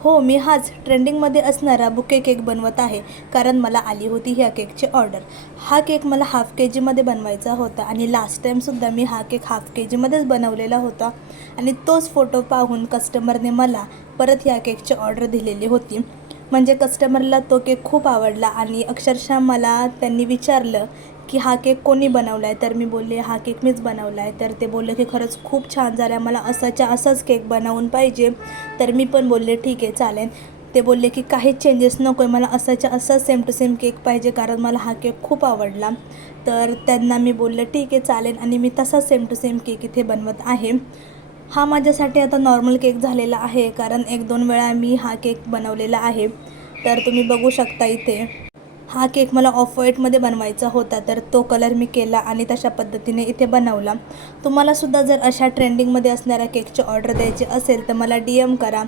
हो, मी हाच ट्रेंडिंगमध्ये असणारा बुके केक बनवत आहे. कारण मला आली होती ह्या केकची ऑर्डर. हा केक मला हाफ के जीमध्ये बनवायचा होता आणि लास्ट टाईमसुद्धा मी हा केक हाफ के जीमध्येच बनवलेला होता आणि तोच फोटो पाहून कस्टमरने मला परत ह्या केकची ऑर्डर दिलेली होती. म्हणजे कस्टमरला तो केक खूप आवडला आणि अक्षरशः मला त्यांनी विचारलं की हा केक कोणी बनवला आहे. तर मी बोलले हा केक मीच बनवला आहे. तर ते बोलले की खरंच खूप छान झाला, मला असाच्या असाच केक बनवून पाहिजे. तर मी पण बोलले ठीक आहे चालेल. ते बोलले की काहीच चेंजेस नको आहे, मला असाच्या असा सेम टू सेम केक पाहिजे कारण मला हा केक खूप आवडला. तर त्यांना मी बोलले ठीक आहे चालेल आणि मी तसा सेम टू सेम केक इथे बनवत आहे. हा माझ्यासाठी आता नॉर्मल केक झालेला आहे कारण 1-2 वेळा मी हा केक बनवलेला आहे. तर तुम्ही बघू शकता इथे हा केक मला ऑफ व्हाईटमध्ये बनवायचा होता, तर तो कलर मी केला आणि तशा पद्धतीने इथे बनवला. तुम्हालासुद्धा जर अशा ट्रेंडिंगमध्ये असणाऱ्या केकची ऑर्डर द्यायची असेल तर मला DM करा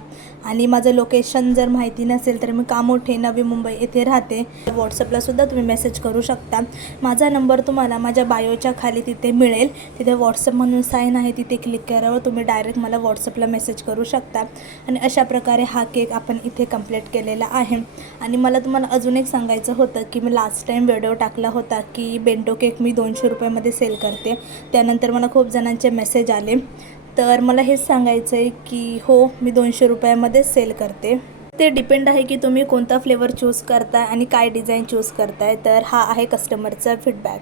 आणि माझं लोकेशन जर माहिती नसेल तर मी कामोठे, नवी मुंबई येथे राहते. व्हॉट्सअपलासुद्धा तुम्ही मेसेज करू शकता. माझा नंबर तुम्हाला माझ्या बायोच्या खाली तिथे मिळेल. तिथे व्हॉट्सअप म्हणून साईन आहे, तिथे क्लिक केल्यावर तुम्ही डायरेक्ट मला व्हॉट्सअपला मेसेज करू शकता. आणि अशा प्रकारे हा केक आपण इथे कंप्लीट केलेला आहे. आणि मला तुम्हाला अजून एक सांगायचं होतं की मी लास्ट टाईम व्हिडिओ टाकला होता की बेंटो केक मी 200 रुपयामध्ये सेल करते. त्यानंतर मला खूप जणांचे मेसेज आले. तर मला हेच सांगायचं आहे की हो, मी 200 रुपयामध्येच सेल करते. ते डिपेंड आहे की तुम्ही कोणता फ्लेवर चूज करताय आणि काय डिझाईन चूज करताय. तर हा आहे कस्टमरचा फीडबॅक.